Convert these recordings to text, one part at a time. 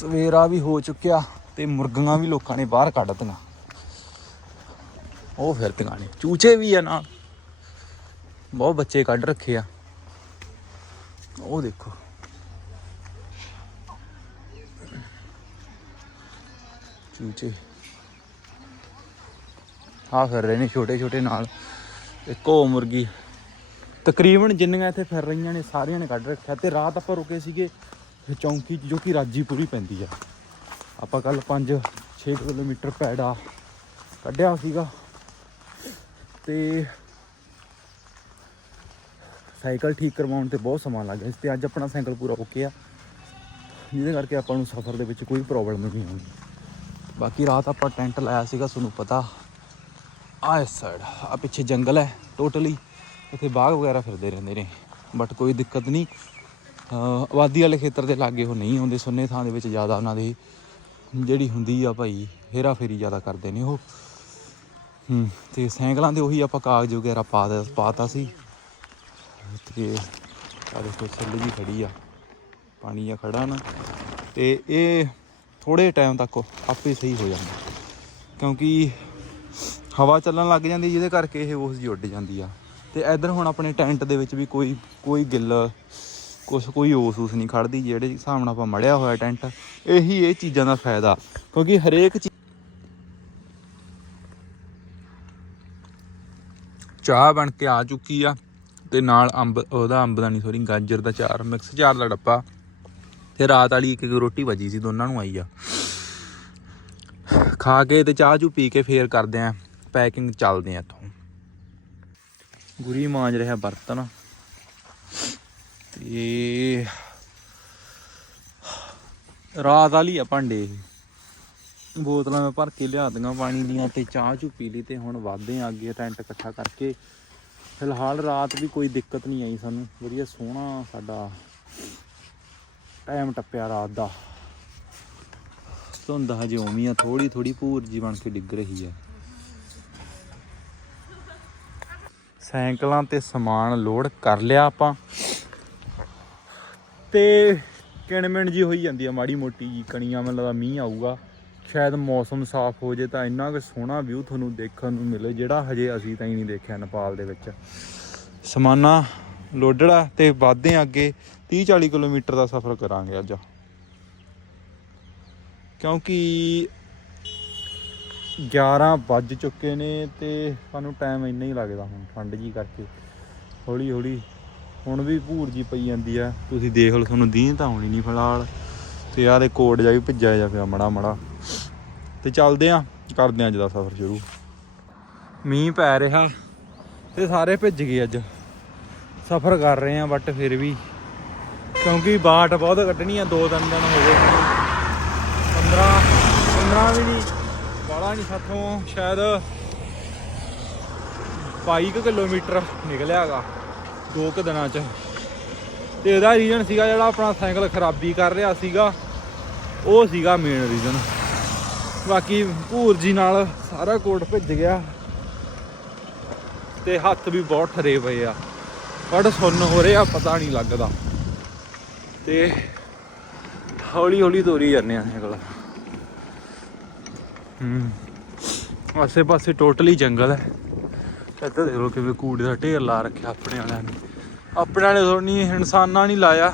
ਸਵੇਰਾ ਵੀ ਹੋ ਚੁੱਕਿਆ ਤੇ ਮੁਰਗੀਆਂ ਵੀ ਲੋਕਾਂ ਨੇ ਬਾਹਰ ਕੱਢ ਦਿੱਤੀਆਂ। ਉਹ ਫਿਰਦੀਆਂ ਨੇ। ਚੂਚੇ ਵੀ ਆ ਨਾਲ। ਬਹੁਤ ਬੱਚੇ ਕੱਢ ਰੱਖੇ ਆ। ਉਹ ਦੇਖੋ। ਚੂਚੇ। ਆ ਫਿਰ ਰਹੇ ਨੇ ਛੋਟੇ ਛੋਟੇ ਨਾਲ। ਇੱਕ ਉਹ ਮੁਰਗੀ। ਤਕਰੀਬਨ ਜਿੰਨੀਆਂ ਇੱਥੇ ਫਿਰ ਰਹੀਆਂ ਨੇ, ਸਾਰੀਆਂ ਨੇ ਕੱਢ ਰੱਖਿਆ ਤੇ ਰਾਤ ਆਪਾਂ ਰੁਕੇ ਸੀਗੇ ਚੌਂਕੀ ਜੋ ਕਿ ਰਾਜੀਪੁਰੀ ਪੈਂਦੀ ਆ। ਆਪਾਂ ਕੱਲ 5 6 ਕਿਲੋਮੀਟਰ ਪੈੜਾ ਕੱਢਿਆ ਸੀਗਾ। ਤੇ ਸਾਈਕਲ ਠੀਕ ਕਰਵਾਉਣ ਤੇ ਬਹੁਤ ਸਮਾਂ ਲੱਗ ਗਿਆ ਇਸ ਤੇ ਅੱਜ ਆਪਣਾ ਸਾਈਕਲ ਪੂਰਾ ਓਕੇ ਆ। ਜਿਹਦੇ ਕਰਕੇ ਆਪਾਂ ਨੂੰ ਸਫ਼ਰ ਦੇ ਵਿੱਚ ਕੋਈ ਪ੍ਰੋਬਲਮ ਨਹੀਂ ਆਉਂਦੀ ਬਾਕੀ ਰਾਤ ਆਪਾਂ ਟੈਂਟ ਲਾਇਆ ਸੀਗਾ, ਤੁਹਾਨੂੰ ਪਤਾ। ਆ ਇਸ ਸਾਈਡ ਆ ਪਿੱਛੇ ਜੰਗਲ ਹੈ ਟੋਟਲੀ ਇੱਥੇ ਬਾਗ ਵਗੈਰਾ ਫਿਰਦੇ ਰਹਿੰਦੇ ਨੇ। ਬਟ ਕੋਈ ਦਿੱਕਤ ਨਹੀਂ। ਆਬਾਦੀ ਵਾਲੇ ਖੇਤਰ ਦੇ ਲਾਗੇ ਉਹ ਨਹੀਂ ਆਉਂਦੇ, ਸੁੰਨੇ ਥਾਂ ਦੇ ਵਿੱਚ ਜ਼ਿਆਦਾ ਉਹਨਾਂ ਦੀ ਜਿਹੜੀ ਹੁੰਦੀ ਆ ਭਾਈ ਹੇਰਾ ਫੇਰੀ ਜ਼ਿਆਦਾ ਕਰਦੇ ਨੇ ਉਹ। ਹੂੰ, ਤੇ ਸਾਈਕਲਾਂ ਦੇ ਉਹੀ ਆਪਾਂ ਕਾਗਜ਼ ਵਗੈਰਾ ਪਾ ਦੇ, ਪਾਤਾ ਸੀ। ਤੇ ਆ ਦੇਖੋ, ਛੱਲੀ ਜੀ ਖੜੀ ਆ। ਪਾਣੀ ਆ ਖੜਾ ਨਾ। ਤੇ ਇਹ ਥੋੜੇ ਟਾਈਮ ਤੱਕ ਆਪੇ ਸਹੀ ਹੋ ਜਾਂਦਾ। ਕਿਉਂਕਿ ਹਵਾ ਚੱਲਣ ਲੱਗ ਜਾਂਦੀ ਜਿਹਦੇ ਕਰਕੇ ਇਹ ਉਸ ਜੀ ਉੱਡ ਜਾਂਦੀ ਆ। ਤੇ ਇਧਰ ਹੁਣ ਆਪਣੇ ਟੈਂਟ ਦੇ ਵਿੱਚ ਵੀ ਕੋਈ ਕੋਈ ਗਿੱਲ ਕੁਛ ਕੋਈ ਉਸ ਊਸ ਨਹੀਂ ਖੜਦੀ, ਜਿਹੜੇ ਹਿਸਾਬ ਨਾਲ ਆਪਾਂ ਮੜਿਆ ਹੋਇਆ ਟੈਂਟ, ਇਹੀ ਇਹ ਚੀਜ਼ਾਂ ਦਾ ਫਾਇਦਾ, ਕਿਉਂਕਿ ਹਰੇਕ ਚੀਜ਼ ਚਾਹ ਬਣ ਕੇ ਆ ਚੁੱਕੀ ਆ, ਤੇ ਨਾਲ ਅੰਬ, ਉਹਦਾ ਅੰਬ ਦਾ ਨਹੀਂ ਸੋਰੀ ਗਾਜਰ ਦਾ ਚਾਰ, ਮਿਕਸ ਚਾਰ ਦਾ ਡੱਬਾ, ਤੇ ਰਾਤ ਵਾਲੀ ਇੱਕ ਇੱਕ ਰੋਟੀ ਵਜੀ ਸੀ, ਦੋਨਾਂ ਨੂੰ ਆਈ ਆ। ਖਾ ਕੇ ਤੇ ਚਾਹ ਚੂ ਪੀ ਕੇ ਫੇਰ ਕਰਦੇ ਆ, ਪੈਕਿੰਗ ਚੱਲਦੇ ਆ ਇੱਥੋਂ। ਗੁਰੀ ਮਾਂਜ ਰਿਹਾ ਬਰਤਨ। ਤੇ ਰਾਤ ਵਾਲੀ ਆ ਭਾਂਡੇ ਬੋਤਲਾਂ ਮੈਂ ਭਰ ਕੇ ਲਿਆ ਲਿਆਦੀਆਂ ਪਾਣੀ ਦੀਆਂ ਤੇ ਚਾਹ ਚੂ ਪੀ ਲਈ ਤੇ ਹੁਣ ਵਾਧੇ ਆ ਅੱਗੇ ਟੈਂਟ ਇਕੱਠਾ ਕਰਕੇ। ਫਿਲਹਾਲ ਰਾਤ ਵੀ ਕੋਈ ਦਿੱਕਤ ਨਹੀਂ ਆਈ ਸਾਨੂੰ। ਵਧੀਆ ਸੋਹਣਾ ਸਾਡਾ ਟਾਈਮ ਟੱਪਿਆ ਰਾਤ ਦਾ। ਧੁੰਦ ਹਜੇ ਉਵੇਂ ਆ ਥੋੜੀ ਥੋੜੀ ਭੂਰ ਜੀ ਬਣ ਕੇ ਡਿੱਗ ਰਹੀ ਆ। ਸਾਈਕਲਾਂ ਤੇ ਸਮਾਨ ਲੋਡ ਕਰ ਲਿਆ ਆਪਾਂ। ਤੇ ਕਿਣਮਿਣ ਜੀ ਹੋਈ ਜਾਂਦੀ ਆ ਮਾੜੀ ਮੋਟੀ ਜੀ, ਕਣੀਆਂ ਮੈਨੂੰ ਲੱਗਦਾ ਮੀਂਹ ਆਊਗਾ। ਸ਼ਾਇਦ ਮੌਸਮ ਸਾਫ਼ ਹੋ ਜੇ ਤਾਂ ਇੰਨਾ ਕੁ ਸੋਹਣਾ ਵਿਊ ਤੁਹਾਨੂੰ ਦੇਖਣ ਨੂੰ ਮਿਲੇ, ਜਿਹੜਾ ਹਜੇ ਅਸੀਂ ਤਾਂ ਹੀ ਨਹੀਂ ਦੇਖਿਆ ਨੇਪਾਲ ਦੇ ਵਿੱਚ। ਸਮਾਨਾ ਲੋਡੜਾ ਤੇ ਵਾਧੇ ਅੱਗੇ 30 40 ਕਿਲੋਮੀਟਰ ਦਾ ਸਫ਼ਰ ਕਰਾਂਗੇ ਅੱਜ। ਕਿਉਂਕਿ 11 ਵੱਜ ਚੁੱਕੇ ਨੇ ਤੇ ਸਾਨੂੰ ਟਾਈਮ ਇੰਨਾ ਹੀ ਲੱਗਦਾ ਹੁਣ, ਠੰਡ ਜੀ ਕਰਕੇ। ਹੌਲੀ ਹੌਲੀ ਹੁਣ ਵੀ ਭੂਰ ਜੀ ਪਈ ਜਾਂਦੀ ਆ। ਤੁਸੀਂ ਦੇਖ ਲਓ, ਤੁਹਾਨੂੰ ਦੀਨ ਤਾਂ ਹੋਣੀ ਨਹੀਂ ਫਿਲਹਾਲ। ਤੇ ਯਾਰ ਦੇ ਕੋਡ ਜਾ ਵੀ ਭਿੱਜਿਆ ਜਾ ਪਿਆ, ਮੜਾ ਮੜਾ। ਤੇ ਚੱਲਦੇ ਆ, ਕਰਦੇ ਆ ਅੱਜ ਦਾ ਸਫ਼ਰ ਸ਼ੁਰੂ। ਮੀਂਹ ਪੈ ਰਿਹਾ ਤੇ ਸਾਰੇ ਭਿੱਜ ਗਏ ਅੱਜ। ਸਫ਼ਰ ਕਰ ਰਹੇ ਆ ਬਟ ਫਿਰ ਵੀ। ਕਿਉਂਕਿ ਬਾਟ ਬਹੁਤ ਕੱਢਣੀ ਆ, ਦੋ ਤਿੰਨ ਦਿਨ ਹੋ ਗਏ 15 15 ਵੀ ਨਹੀਂ, ਬਾਲਾ ਨਹੀਂ ਸਾਥੋਂ, ਸ਼ਾਇਦ 22 ਕੁ ਕਿਲੋਮੀਟਰ ਨਿਕਲਿਆਗਾ ਦੋ ਕੁ ਦਿਨਾਂ ਚ। ਤੇ ਇਹਦਾ ਰੀਜ਼ਨ ਸੀਗਾ ਜਿਹੜਾ ਆਪਣਾ ਸਾਈਕਲ ਖਰਾਬੀ ਕਰ ਰਿਹਾ ਸੀਗਾ, ਉਹ ਸੀਗਾ ਮੇਨ ਰੀਜ਼ਨ ਬਾਕੀ ਭੂਰ ਜੀ ਨਾਲ ਸਾਰਾ ਕੋਟ ਭਿੱਜ ਗਿਆ। ਤੇ ਹੱਥ ਵੀ ਬਹੁਤ ਠਰੇ ਪਏ ਆ। ਬਟ ਸੁੰਨ ਹੋ ਰਿਹਾ, ਪਤਾ ਨਹੀਂ ਲੱਗਦਾ। ਤੇ ਹੌਲੀ ਹੌਲੀ ਤੋਰੀ ਜਾਂਦੇ ਆ ਸਾਈਕਲ। ਹੂੰ। ਆਸੇ ਪਾਸੇ ਟੋਟਲੀ ਜੰਗਲ ਹੈ। ਇੱਧਰ ਦੇਖ ਲਓ ਕਿਵੇਂ ਕੂੜੇ ਦਾ ਢੇਰ ਲਾ ਰੱਖਿਆ ਆਪਣੇ ਵਾਲਿਆਂ ਨੇ। ਆਪਣੇ ਵਾਲੇ ਥੋੜੀ ਇਨਸਾਨਾਂ ਨਹੀਂ ਲਾਇਆ।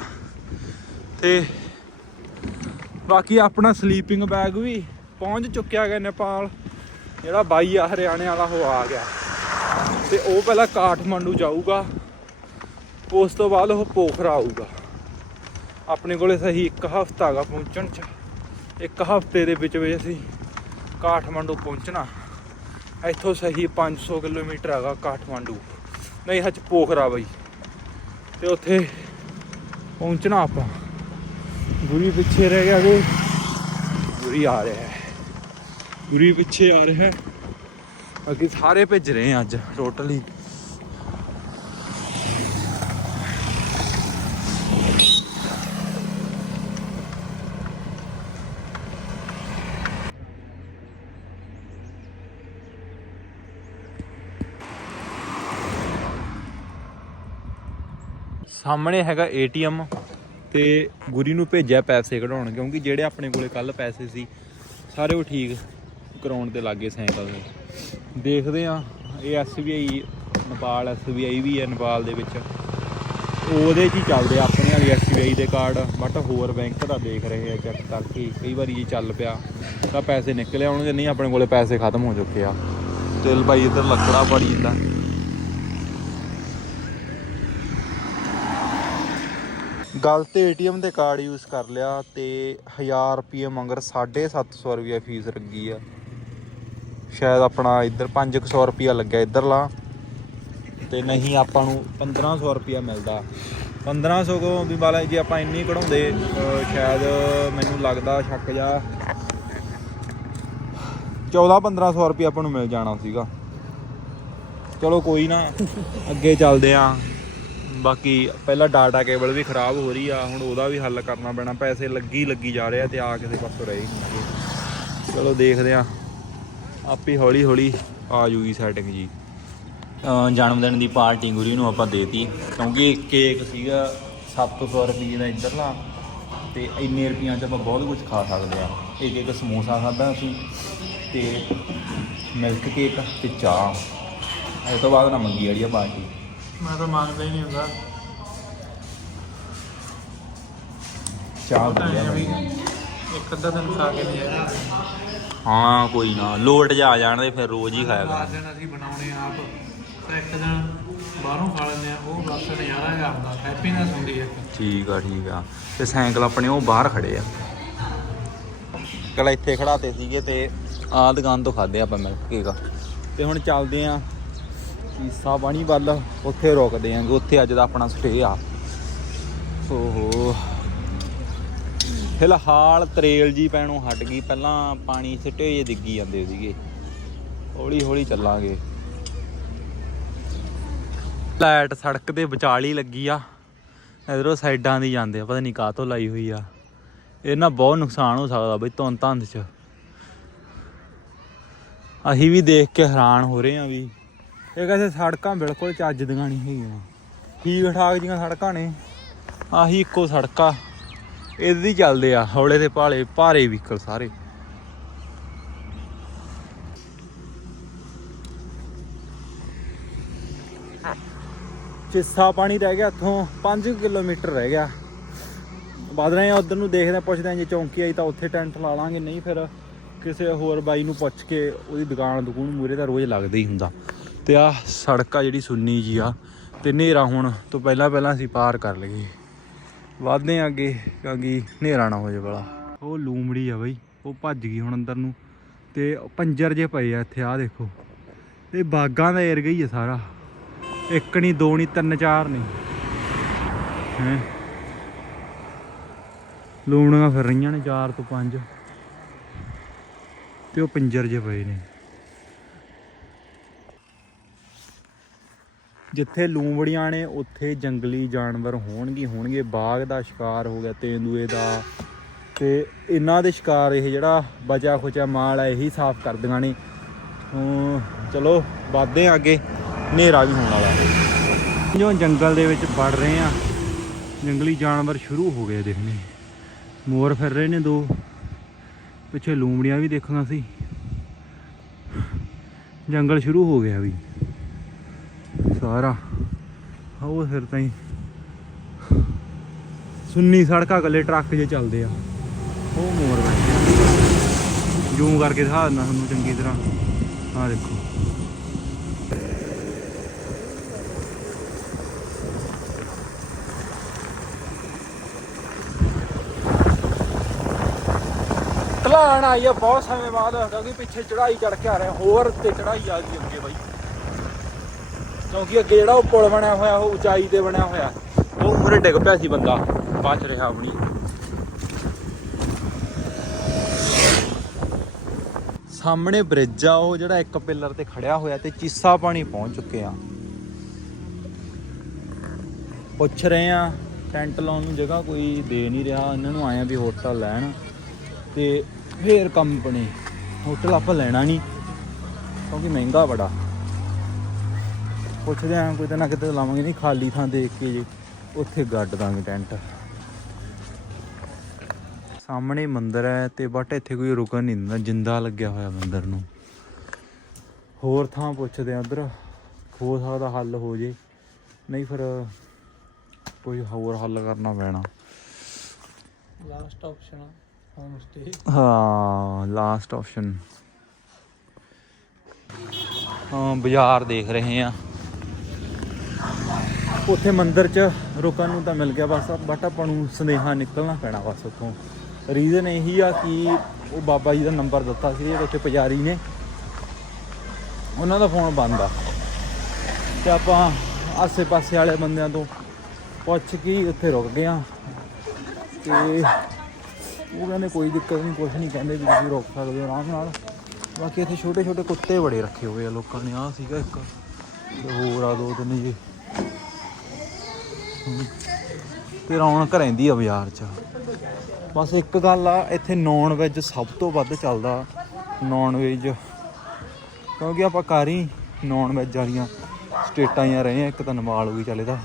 ਤੇ ਬਾਕੀ ਆਪਣਾ ਸਲੀਪਿੰਗ ਬੈਗ ਵੀ ਪਹੁੰਚ ਚੁੱਕਿਆ ਗਿਆ ਨੇਪਾਲ। ਜਿਹੜਾ ਬਾਈ ਆ, ਹਰਿਆਣੇ ਵਾਲਾ, ਉਹ ਆ ਗਿਆ। ਤੇ ਉਹ ਪਹਿਲਾਂ ਕਾਠਮੰਡੂ ਜਾਊਗਾ। ਉਸ ਤੋਂ ਬਾਅਦ ਉਹ ਪੋਖਰਾ ਆਊਗਾ। ਆਪਣੇ ਕੋਲੇ ਸਹੀ ਇੱਕ ਹਫ਼ਤਾ ਹੈਗਾ ਪਹੁੰਚਣ ਚ। ਇੱਕ ਹਫ਼ਤੇ ਦੇ ਵਿੱਚ ਵਿੱਚ ਅਸੀਂ ਕਾਠਮੰਡੂ ਪਹੁੰਚਣਾ। ਇੱਥੋਂ ਸਹੀ 500 ਕਿਲੋਮੀਟਰ ਹੈਗਾ ਕਾਠਮਾਂਡੂ। ਨਹੀਂ ਹੱਚ ਪੋਖਰਾ ਬਈ। ਤੇ ਉੱਥੇ ਪਹੁੰਚਣਾ ਆਪਾਂ। ਗੁਰੀ ਪਿੱਛੇ ਰਹਿ ਗਿਆ ਵੀ ਗੁਰੀ ਆ ਰਿਹਾ ਹੈ। ਗੁਰੀ ਪਿੱਛੇ ਆ ਰਿਹਾ ਹੈ। ਬਾਕੀ ਸਾਰੇ ਭੇਜ ਰਹੇ ਆ ਅੱਜ ਟੋਟਲੀ ਸਾਹਮਣੇ ਹੈਗਾ ਏਟੀਐਮ ਤੇ ਗੁਰੀ ਨੂੰ ਭੇਜਿਆ ਪੈਸੇ ਕਢਾਉਣ, ਕਿਉਂਕਿ ਜਿਹੜੇ ਆਪਣੇ ਕੋਲੇ ਕੱਲ ਪੈਸੇ ਸੀ, ਸਾਰੇ ਉਹ ਠੀਕ ਕਰਾਉਣ ਤੇ ਲੱਗੇ ਸਾਈਕਲ ਦੇ ਦੇਖਦੇ ਆ ਇਹ SBI ਨੇਪਾਲ SBI ਵੀ ਹੈ ਨੇਪਾਲ ਦੇ ਵਿੱਚ। ਉਹਦੇ 'ਚ ਹੀ ਚੱਲਦੇ ਆ ਆਪਣੇ ਵਾਲੀ SBI ਦੇ ਕਾਰਡ, ਬਟ ਹੋਰ ਬੈਂਕ ਦਾ ਦੇਖ ਰਹੇ ਆ ਚੈੱਕ ਕਰਕੇ, ਕਈ ਵਾਰੀ ਜੇ ਚੱਲ ਪਿਆ। ਤਾਂ ਪੈਸੇ ਨਿਕਲੇ ਆਉਣਗੇ, ਨਹੀਂ, ਆਪਣੇ ਕੋਲੇ ਪੈਸੇ ਖਤਮ ਹੋ ਚੁੱਕੇ ਆ। ਤੇਲ ਭਾਈ ਇੱਧਰ ਲੱਕੜਾ ਬੜੀ ਜਾਂਦਾ। ਗਲਤ ਏਟੀਐਮ ਦੇ ਕਾਰਡ ਯੂਜ਼ ਕਰ ਲਿਆ ਤੇ 1000 ਰੁਪਏ ਮੰਗਰ 750 ਰੁਪਏ ਫੀਸ ਲੱਗੀ ਆ। ਸ਼ਾਇਦ ਆਪਣਾ ਇੱਧਰ 500 ਰੁਪਿਆ ਲੱਗਿਆ ਇੱਧਰਲਾ ਤੇ ਨਹੀਂ ਆਪਾਂ ਨੂੰ 1500 ਰੁਪਿਆ ਮਿਲਦਾ। 1500 ਕੋ ਵੀ ਵਾਲਾ ਜੇ ਆਪਾਂ ਇੰਨੀ ਕਢਾਉਂਦੇ ਸ਼ਾਇਦ ਮੈਨੂੰ ਲੱਗਦਾ ਸ਼ੱਕ ਜਾ 14 1500 ਰੁਪਿਆ ਆਪਾਂ ਨੂੰ ਮਿਲ ਜਾਣਾ ਸੀਗਾ। ਚਲੋ ਕੋਈ ਨਾ, ਅੱਗੇ ਚੱਲਦੇ ਆਂ। ਬਾਕੀ ਪਹਿਲਾਂ ਡਾਟਾ ਕੇਬਲ ਵੀ ਖਰਾਬ ਹੋ ਰਹੀ ਆ, ਹੁਣ ਉਹਦਾ ਵੀ ਹੱਲ ਕਰਨਾ ਪੈਣਾ, ਪੈਸੇ ਲੱਗੀ ਲੱਗੀ ਜਾ ਰਹੇ ਆ ਤੇ ਆ ਕਿਸੇ ਪਾਸੋਂ ਰਹੇ ਹੀ ਨਹੀਂ ਚਲੋ ਦੇਖਦੇ ਆ, ਆਪੇ ਹੌਲੀ ਹੌਲੀ ਆ ਜੂਗੀ ਸੈਟਿੰਗ ਜੀ। ਜਨਮ ਦਿਨ ਦੀ ਪਾਰਟੀ ਗੁਰੀ ਨੂੰ ਆਪਾਂ ਦੇਤੀ, ਕਿਉਂਕਿ ਕੇਕ ਸੀਗਾ 700 ਰੁਪਏ ਦਾ ਇੱਧਰਲਾ, ਤੇ ਇੰਨੇ ਰੁਪਈਆਂ 'ਚ ਆਪਾਂ ਬਹੁਤ ਕੁਝ ਖਾ ਸਕਦੇ ਆ। ਇੱਕ ਇੱਕ ਸਮੋਸਾ ਖਾਦਾ ਅਸੀਂ, ਤੇ ਮਿਲਕ ਕੇਕ ਤੇ ਚਾਹ। ਇਹ ਤੋਂ ਬਾਅਦ ਨਾ ਮੰਗੀ ਜਿਹੜੀ ਆ ਪਾਰਟੀ। ਮੈਂ ਤਾਂ ਮੰਗਦਾ ਹੀ ਨਹੀਂ ਹੁੰਦਾ। ਚਾਹ ਵੀ ਬਣੀ। ਇੱਕ ਅੱਧਾ ਦਿਨ ਖਾ ਕੇ ਨਹੀਂ ਆਇਆ ਹਾਂ ਕੋਈ ਨਾ। ਲੋਟ ਜਾ ਆ ਜਾਣ ਦੇ ਫਿਰ ਰੋਜ਼ ਹੀ ਖਾਇਆ ਕਰ ਦਿਨ ਅਸੀਂ ਬਣਾਉਣੇ ਆਪ। ਤਾਂ ਇੱਕ ਦਿਨ ਬਾਹਰੋਂ ਖਾ ਲੈਂਦੇ ਆ। ਉਹ ਬਸ ਨਜ਼ਾਰਾ ਜਿਹਾ ਆਉਂਦਾ। ਹੈਪੀਨੈਸ ਹੁੰਦੀ ਹੈ ਠੀਕ ਆ ਠੀਕ ਆ। ਤੇ ਸਾਈਕਲ ਆਪਣੇ ਉਹ ਬਾਹਰ ਖੜੇ ਆ। ਕਲ ਇੱਥੇ ਖੜਾਤੇ ਸੀਗੇ ਤੇ ਆਹ ਦੁਕਾਨ ਤੋਂ ਖਾਦੇ ਆਪਾਂ ਮਿਲਕ ਕੇਕ ਤੇ ਹੁਣ ਚੱਲਦੇ ਆ ਈਸਾ ਪਾਣੀ ਵੱਲ ਉੱਥੇ ਰੁਕਦੇ ਆਂਗੇ ਉੱਥੇ ਅੱਜ ਦਾ ਆਪਣਾ ਸਟੇ ਆ। ਓਹੋ ਫਿਲਹਾਲ ਤਰੇਲ ਜੀ ਪੈਣੋਂ ਹਟ ਗਈ, ਪਹਿਲਾਂ ਪਾਣੀ ਸਿੱਟੇ ਜੇ ਡਿੱਗੀ ਜਾਂਦੇ ਸੀਗੇ। ਹੌਲੀ ਹੌਲੀ ਚੱਲਾਂਗੇ। ਲਾਈਟ ਸੜਕ ਦੇ ਵਿਚਾਲੀ ਲੱਗੀ ਆ। ਇਧਰੋਂ ਸਾਈਡਾਂ ਦੀ ਜਾਂਦੇ ਆ, ਪਤਾ ਨਹੀਂ ਕਾਹ ਤੋਂ ਲਾਈ ਹੋਈ ਆ। ਇਹ ਨਾ ਬਹੁਤ ਨੁਕਸਾਨ ਹੋ ਸਕਦਾ ਬਈ ਧੁੰਦ ਧੰਦ ਚ। ਅਸੀਂ ਵੀ ਦੇਖ ਕੇ ਹੈਰਾਨ ਹੋ ਰਹੇ ਆ ਵੀ ਇਹ ਕਹਿੰਦੇ ਸੜਕਾਂ ਬਿਲਕੁਲ ਚੱਜ ਦੀਆਂ ਨਹੀਂ ਹੈਗੀਆਂ। ਠੀਕ ਠਾਕ ਜੀਆਂ ਸੜਕਾਂ ਨੇ? ਆਹੀ ਇੱਕੋ ਸੜਕ ਆ। ਇਹਦੀ ਚੱਲਦੇ ਆ ਹੌਲੇ ਤੇ ਭਾਲੇ, ਭਾਰੇ ਵਹੀਕਲ ਸਾਰੇ। ਚਿੱਸਾ ਪਾਣੀ ਰਹਿ ਗਿਆ ਇੱਥੋਂ 5 ਕਿਲੋਮੀਟਰ ਰਹਿ ਗਿਆ। ਵਧ ਰਹੇ ਆ, ਉਧਰ ਨੂੰ ਦੇਖਦੇ ਆ, ਪੁੱਛਦੇ ਆ, ਜੇ ਚੌਂਕੀ ਆਈ ਤਾਂ ਉੱਥੇ ਟੈਂਟ ਲਾ ਲਾਂਗੇ, ਨਹੀਂ ਫਿਰ ਕਿਸੇ ਹੋਰ ਬਾਈ ਨੂੰ ਪੁੱਛ ਕੇ ਉਹਦੀ ਦੁਕਾਨ ਦੁਕਾਨ ਮੂਰੇ ਤਾਂ ਰੋਜ਼ ਲੱਗਦਾ ਹੀ ਹੁੰਦਾ। ਤੇ ਆ ਸੜਕ ਆ ਜਿਹੜੀ ਸੁੰਨੀ ਜੀ ਆ, ਤੇ ਹਨੇਰਾ ਹੁਣ ਤੋਂ ਪਹਿਲਾਂ ਪਹਿਲਾਂ ਅਸੀਂ ਪਾਰ ਕਰ ਲਈਏ। ਵਧਦੇ ਆ ਅੱਗੇ, ਕਿਉਂਕਿ ਹਨੇਰਾ ਨਾ ਹੋ ਜਾਵੇ ਵਾਲਾ ਉਹ ਲੂਮੜੀ ਆ ਬਈ, ਉਹ ਭੱਜ ਗਈ ਹੁਣ ਅੰਦਰ ਨੂੰ। ਤੇ ਪੰਜਰ ਜੇ ਪਏ ਆ ਇੱਥੇ ਆ ਦੇਖੋ। ਇਹ ਬਾਗਾਂ ਦਾ ਏਰੀਆ ਹੀ ਆ ਸਾਰਾ। ਇੱਕ ਨਹੀਂ ਦੋ ਨਹੀਂ ਤਿੰਨ, ਚਾਰ ਨਹੀਂ ਹੈ? ਲੂਣੀਆਂ ਫਿਰ ਰਹੀਆਂ ਨੇ ਚਾਰ ਤੋਂ ਪੰਜ। ਤੇ ਉਹ ਪਿੰਜਰ ਜੇ ਪਏ ਨੇ। ਜਿੱਥੇ ਲੂੰਬੜੀਆਂ ਨੇ, ਉੱਥੇ ਜੰਗਲੀ ਜਾਨਵਰ ਹੋਣਗੇ ਹੋਣਗੇ, ਬਾਗ ਦਾ ਸ਼ਿਕਾਰ ਹੋ ਗਿਆ, ਤੇਂਦੂਏ ਦਾ। ਤੇ ਇਹਨਾਂ ਦੇ ਸ਼ਿਕਾਰ ਇਹ ਜਿਹੜਾ ਬਚਾ ਖੁਚਾ ਮਾਲ ਹੈ ਇਹੀ ਸਾਫ਼ ਕਰਦੀਆਂ ਨੇ। ਚਲੋ, ਵੱਧਦੇ ਆ ਅੱਗੇ। ਹਨੇਰਾ ਵੀ ਹੋਣ ਵਾਲਾ। ਜੋ ਜੰਗਲ ਦੇ ਵਿੱਚ ਵੜ ਰਹੇ ਆ, ਜੰਗਲੀ ਜਾਨਵਰ ਸ਼ੁਰੂ ਹੋ ਗਏ ਦੇਖਣੇ। ਮੋਰ ਫਿਰ ਰਹੇ ਨੇ ਦੋ। ਪਿੱਛੇ ਲੂੰਬੜੀਆਂ ਵੀ ਦੇਖਣਾ ਸੀ। ਜੰਗਲ ਸ਼ੁਰੂ ਹੋ ਗਿਆ ਵੀ। ਸਾਰਾ ਉਹ ਫਿਰ ਤਾਂ ਹੀ ਸੁੰਨੀ ਸੜਕਾਂ ਕੱਲੇ ਟਰੱਕ ਜੇ ਚੱਲਦੇ ਆ ਉਹ ਮੋਰ ਬੈਠੇ ਜੂਮ ਕਰਕੇ ਦਿਖਾ ਦਿੰਦਾ ਤੁਹਾਨੂੰ ਚੰਗੀ ਤਰ੍ਹਾਂ ਆਹ ਦੇਖੋ ਢਲਾਣ ਆਈ ਆ ਬਹੁਤ ਸਮੇਂ ਬਾਅਦ ਕਿਉਂਕਿ ਪਿੱਛੇ ਚੜਾਈ ਚੜ ਕੇ ਆ ਰਹੇ ਹੋਰ ਤੇ ਚੜਾਈ ਆ ਗਈ ਅੱਗੇ ਬਾਈ ਕਿਉਂਕਿ ਅੱਗੇ ਜਿਹੜਾ ਉਹ ਪੁਲ ਬਣਿਆ ਹੋਇਆ, ਉਹ ਉਚਾਈ ਤੇ ਬਣਿਆ ਹੋਇਆ। ਉਹ ਮੂਰੇ ਡਿੱਗ ਪਿਆ ਸੀ ਬੰਦਾ ਬਚ ਰਿਹਾ ਆਪਣੀ ਸਾਹਮਣੇ ਬ੍ਰਿਜ ਆ, ਉਹ ਜਿਹੜਾ ਇੱਕ ਪਿੱਲਰ ਤੇ ਖੜਿਆ ਹੋਇਆ ਤੇ ਚੀਸਾ ਪਾਣੀ ਪਹੁੰਚ ਚੁੱਕੇ ਆ। ਪੁੱਛ ਰਹੇ ਆ ਟੈਂਟ ਲਾਉਣ ਨੂੰ ਜਗ੍ਹਾ ਕੋਈ ਦੇ ਨਹੀਂ ਰਿਹਾ, ਇਹਨਾਂ ਨੂੰ ਆਏ ਵੀ ਹੋਟਲ ਲੈਣ। ਤੇ ਫੇਰ ਕੰਪਨੀ ਹੋਟਲ ਆਪਾਂ ਲੈਣਾ ਨਹੀਂ, ਕਿਉਂਕਿ ਮਹਿੰਗਾ ਬੜਾ। ਪੁੱਛਦੇ ਆਂ ਕੋਈ ਤਾਂ ਨਾ ਕਿਤੇ ਲਾਵਾਂਗੇ ਨਹੀਂ ਖਾਲੀ ਥਾਂ ਦੇਖ ਕੇ ਜੀ। ਉੱਥੇ ਗੱਡ ਦਾਂਗੇ ਟੈਂਟ। ਸਾਹਮਣੇ ਮੰਦਿਰ ਹੈ ਤੇ ਬਟ ਇੱਥੇ ਕੋਈ ਰੁਕਣ ਨਹੀਂ ਦਿੰਦਾ ਜਿੰਦਾ ਲੱਗਿਆ ਹੋਇਆ ਮੰਦਿਰ ਨੂੰ। ਹੋਰ ਥਾਂ ਪੁੱਛਦੇ ਆ ਉਧਰ ਹੋ ਸਕਦਾ ਹੱਲ ਹੋ ਜੇ। ਨਹੀਂ ਫਿਰ ਕੋਈ ਹੋਰ ਹੱਲ ਕਰਨਾ ਪੈਣਾ। ਲਾਸਟ ਆਪਸ਼ਨ ਹੋਮ ਸਟੇ ਹਾਂ ਲਾਸਟ ਆਪਸ਼ਨ ਹਾਂ ਬਾਜ਼ਾਰ ਦੇਖ ਰਹੇ ਆ। ਉੱਥੇ ਮੰਦਿਰ 'ਚ ਰੁਕਣ ਨੂੰ ਤਾਂ ਮਿਲ ਗਿਆ, ਬਸ ਬਟ ਆਪਾਂ ਨੂੰ ਸੰਦੇਹਾ ਨਿਕਲਣਾ ਪੈਣਾ ਬਸ ਉੱਥੋਂ। ਰੀਜ਼ਨ ਇਹੀ ਆ ਕਿ ਉਹ ਬਾਬਾ ਜੀ ਦਾ ਨੰਬਰ ਦਿੱਤਾ ਸੀ, ਜਿਹੜੇ ਉੱਥੇ ਪੁਜਾਰੀ ਨੇ। ਉਹਨਾਂ ਦਾ ਫੋਨ ਬੰਦ ਆ। ਤੇ ਆਪਾਂ ਆਸੇ-ਪਾਸੇ ਵਾਲੇ ਬੰਦਿਆਂ ਤੋਂ ਪੁੱਛ ਕੇ ਉੱਥੇ ਰੁਕ ਗਏ ਆ ਤੇ ਉਹ ਕਹਿੰਦੇ ਕੋਈ ਦਿੱਕਤ ਨਹੀਂ, ਕੁਛ ਨਹੀਂ ਕਹਿੰਦੇ ਵੀ ਤੁਸੀਂ ਰੁਕ ਸਕਦੇ ਹੋ ਆਰਾਮ ਨਾਲ। ਬਾਕੀ ਇੱਥੇ ਛੋਟੇ ਛੋਟੇ ਕੁੱਤੇ ਬੜੇ ਰੱਖੇ ਹੋਏ ਆ ਲੋਕਾਂ ਨੇ, ਆਹ ਸੀਗਾ ਇੱਕ ਤੇ ਹੋਰ ਆ ਦੋ ਤਿੰਨ ਜੀ ਤੇ ਰੌਣਕ ਰਹਿੰਦੀ ਆ ਬਾਜ਼ਾਰ 'ਚ। ਬਸ ਇੱਕ ਗੱਲ ਆ, ਇੱਥੇ ਨੌਨ ਵੈਜ ਸਭ ਤੋਂ ਵੱਧ ਚੱਲਦਾ। ਨੌਨ ਵੈਜ ਕਿਉਂਕਿ ਆਪਾਂ ਘਰ ਹੀ ਨੌਨ ਵੈਜ ਵਾਲੀਆਂ ਸਟੇਟਾਂ ਹੀ ਰਹੇ ਆ ਇੱਕ ਤਾਂ ਨਮਾਲ ਵੀ ਚੱਲਦਾ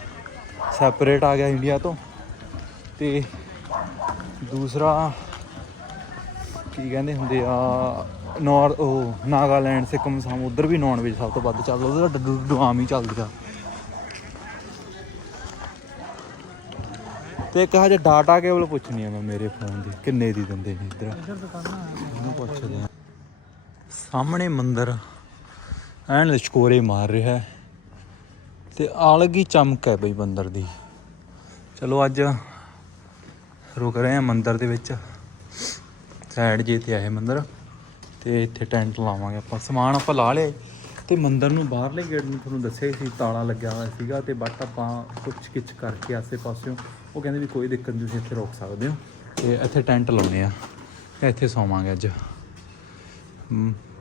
ਸੈਪਰੇਟ ਆ ਗਿਆ ਇੰਡੀਆ ਤੋਂ। ਤੇ ਦੂਸਰਾ ਕੀ ਕਹਿੰਦੇ ਹੁੰਦੇ ਆ ਨੌਰ ਉਹ ਨਾਗਾਲੈਂਡ ਸਿੱਕਮ ਸਾਮ ਉਧਰ ਵੀ ਨੌਨ ਵੈਜ ਸਭ ਤੋਂ ਵੱਧ ਚੱਲਦਾ। ਉਧਰ ਡੱਡੂ ਡੱਡੂ ਹੀ ਚੱਲਦਾ। ਤੇ ਇੱਕ ਹਜੇ ਡਾਟਾ ਕੇਬਲ ਪੁੱਛਣੀ ਆ ਮੈਂ ਮੇਰੇ ਫੋਨ ਦੀ, ਕਿੰਨੇ ਦੀ ਦਿੰਦੇ ਨੇ ਇੱਧਰ? ਇੱਧਰ ਪੁੱਛਦੇ ਆ। ਸਾਹਮਣੇ ਮੰਦਰ ਐਨ ਲਸ਼ਕੋਰੇ ਮਾਰ ਰਿਹਾ ਹੈ ਤੇ ਆਲਗ ਹੀ ਚਮਕ ਹੈ ਬਈ ਮੰਦਰ ਦੀ। ਚਲੋ ਅੱਜ ਰੁਕ ਰਹੇ ਆ ਮੰਦਰ ਦੇ ਵਿੱਚ। ਸਾਈਡ ਜੇ ਤੇ ਆਏ ਮੰਦਰ ਤੇ ਇੱਥੇ ਟੈਂਟ ਲਾਵਾਂਗੇ ਆਪਾਂ। ਸਮਾਨ ਆਪਾਂ ਲਾ ਲਿਆ ਤੇ ਮੰਦਰ ਨੂੰ ਬਾਹਰਲੇ ਗੇਟ ਨੂੰ ਤੁਹਾਨੂੰ ਦੱਸਿਆ ਸੀ, ਤਾਲਾ ਲੱਗਿਆ ਹੋਇਆ ਸੀਗਾ ਤੇ ਬਟ ਆਪਾਂ ਕੁਛ ਕਿਚ ਕਰਕੇ ਆਸੇ ਪਾਸਿਓਂ ਉਹ ਕਹਿੰਦੇ ਵੀ ਕੋਈ ਦਿੱਕਤ ਨਹੀਂ, ਤੁਸੀਂ ਇੱਥੇ ਰੁਕ ਸਕਦੇ ਹੋ। ਤੇ ਇੱਥੇ ਟੈਂਟ ਲਾਉਣੇ ਆ। ਤੇ ਇੱਥੇ ਸੌਵਾਂਗੇ ਅੱਜ।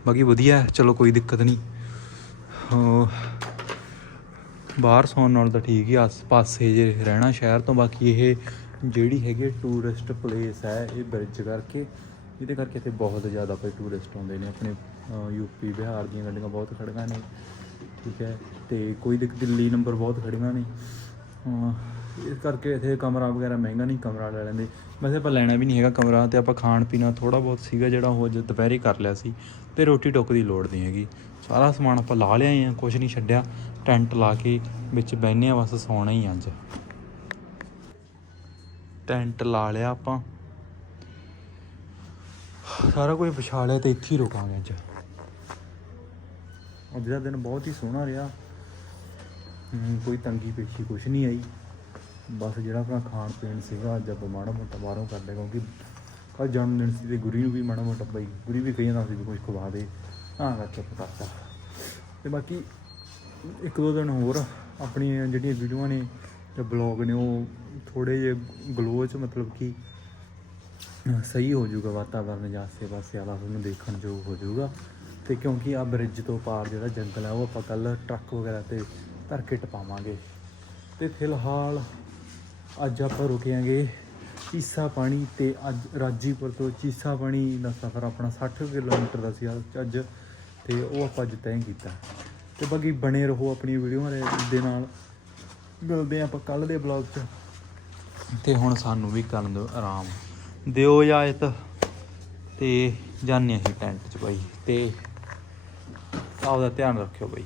ਬਾਕੀ ਵਧੀਆ ਚਲੋ ਕੋਈ ਦਿੱਕਤ ਨਹੀਂ। ਬਾਹਰ ਸੌਣ ਨਾਲ ਤਾਂ ਠੀਕ ਹੀ ਆਸ ਪਾਸੇ ਜੇ ਰਹਿਣਾ ਸ਼ਹਿਰ ਤੋਂ, ਬਾਕੀ ਇਹ ਜਿਹੜੀ ਹੈਗੀ ਟੂਰਿਸਟ ਪਲੇਸ ਹੈ, ਇਹ ਬ੍ਰਿਜ ਕਰਕੇ, ਇਹਦੇ ਕਰਕੇ ਇੱਥੇ ਬਹੁਤ ਜ਼ਿਆਦਾ ਕੋਈ ਟੂਰਿਸਟ ਆਉਂਦੇ ਨੇ। ਆਪਣੇ ਯੂਪੀ ਬਿਹਾਰ ਦੀਆਂ ਗੱਡੀਆਂ ਬਹੁਤ ਖੜੀਆਂ ਨੇ। ਠੀਕ ਹੈ, ਤੇ ਕੋਈ ਦਿੱਕ ਦਿੱਲੀ ਨੰਬਰ ਬਹੁਤ ਖੜੀਆਂ ਨੇ। ਇਸ ਕਰਕੇ ਇੱਥੇ ਕਮਰਾ ਵਗੈਰਾ ਮਹਿੰਗਾ ਨਹੀਂ ਕਮਰਾ ਲੈ ਲੈਂਦੇ। ਵੈਸੇ ਆਪਾਂ ਲੈਣਾ ਵੀ ਨਹੀਂ ਹੈਗਾ ਕਮਰਾ ਤੇ ਆਪਾਂ ਖਾਣ ਪੀਣਾ ਥੋੜਾ ਬਹੁਤ ਸੀਗਾ ਜਿਹੜਾ ਉਹ ਅੱਜ ਦੁਪਹਿਰੇ ਕਰ ਲਿਆ ਸੀ ਤੇ ਰੋਟੀ ਟੋਕ ਦੀ ਲੋੜ ਨਹੀਂ ਹੈਗੀ। ਸਾਰਾ ਸਮਾਨ ਆਪਾਂ ਲਾ ਲਿਆਏ ਆ ਕੁਝ ਨਹੀਂ ਛੱਡਿਆ। ਟੈਂਟ ਲਾ ਕੇ ਵਿੱਚ ਬਹਿਨੇ ਆ, ਬਸ ਸੌਣਾ ਹੀ ਅੱਜ। ਟੈਂਟ ਲਾ ਲਿਆ ਆਪਾਂ। ਸਾਰਾ ਕੁਝ ਵਿਛਾ ਲਿਆ ਤੇ ਇੱਥੇ ਹੀ ਰੁਕਾਂਗੇ ਅੱਜ। ਅੱਜ ਦਾ ਦਿਨ ਬਹੁਤ ਹੀ ਸੋਹਣਾ ਰਿਹਾ। ਕੋਈ ਤੰਗੀ ਪੇਸ਼ੀ ਕੁਛ ਨਹੀਂ ਆਈ। ਬਸ ਜਿਹੜਾ ਆਪਣਾ ਖਾਣ ਪੀਣ ਸੀਗਾ, ਅੱਜ ਆਪਾਂ ਮਾੜਾ ਮੋਟਾ ਬਾਹਰੋਂ ਕਰ ਲਿਆ, ਕਿਉਂਕਿ ਕੱਲ ਜਨਮ ਦਿਨ ਸੀ ਤੇ ਗੁਰੀ ਨੂੰ ਵੀ ਮਾੜਾ ਮੋਟਾ ਬਈ, ਗੁਰੀ ਵੀ ਕਹੀ ਜਾਂਦਾ ਸੀ ਵੀ ਕੁਝ ਖਵਾ ਦੇ। ਹਾਂ ਕਰਕੇ ਆਪਾਂ ਕਰਤਾ। ਤੇ ਬਾਕੀ ਇੱਕ ਦੋ ਦਿਨ ਹੋਰ ਆਪਣੀਆਂ ਜਿਹੜੀਆਂ ਵੀਡੀਓਆਂ ਨੇ ਜਾਂ ਬਲੌਗ ਨੇ, ਉਹ ਥੋੜੇ ਜਿਹੇ ਗਲੋ ਚ ਮਤਲਬ ਕਿ ਸਹੀ ਹੋ ਜਾਊਗਾ ਵਾਤਾਵਰਨ ਜਾਂ ਆਸੇ ਪਾਸੇ ਵਾਲਾ ਤੁਹਾਨੂੰ ਦੇਖਣ ਯੋਗ ਹੋ ਜਾਊਗਾ। ਤੇ ਕਿਉਂਕਿ ਆ ਬ੍ਰਿਜ ਤੋਂ ਪਾਰ ਜਿਹੜਾ ਜੰਗਲ ਹੈ ਉਹ ਆਪਾਂ ਕੱਲ ਟਰੱਕ ਵਗੈਰਾ ਤੇ ਧਰ ਕੇ ਟਪਾਵਾਂਗੇ। ਤੇ ਫਿਲਹਾਲ ਅੱਜ ਆਪਾਂ ਰੁਕਿਆਂਗੇ ਚੀਸਾ ਪਾਣੀ ਤੇ ਅੱਜ ਰਾਜੀਪੁਰ ਤੋਂ ਚੀਸਾ ਪਾਣੀ ਦਾ ਸਫ਼ਰ ਆਪਣਾ 60 ਕਿਲੋਮੀਟਰ ਦਾ ਸੀ ਅੱਜ- ਅੱਜ ਤੇ ਉਹ ਆਪਾਂ ਅੱਜ ਤੈਅ ਕੀਤਾ। ਤੇ ਬਾਕੀ ਬਣੇ ਰਹੋ ਆਪਣੀ ਵੀਡੀਓ ਦੇ ਨਾਲ। ਮਿਲਦੇ ਹਾਂ ਆਪਾਂ ਕੱਲ ਦੇ ਬਲੌਗ 'ਚ। ਤੇ ਹੁਣ ਸਾਨੂੰ ਵੀ ਕਰਨ ਦਿਓ ਆਰਾਮ। ਦਿਓ ਇਜਾਜ਼ਤ ਤੇ ਜਾਣੇ ਅਸੀਂ ਟੈਂਟ 'ਚ ਬਾਈ। ਤੇ ਆਪਦਾ ਧਿਆਨ ਰੱਖਿਓ ਬਾਈ।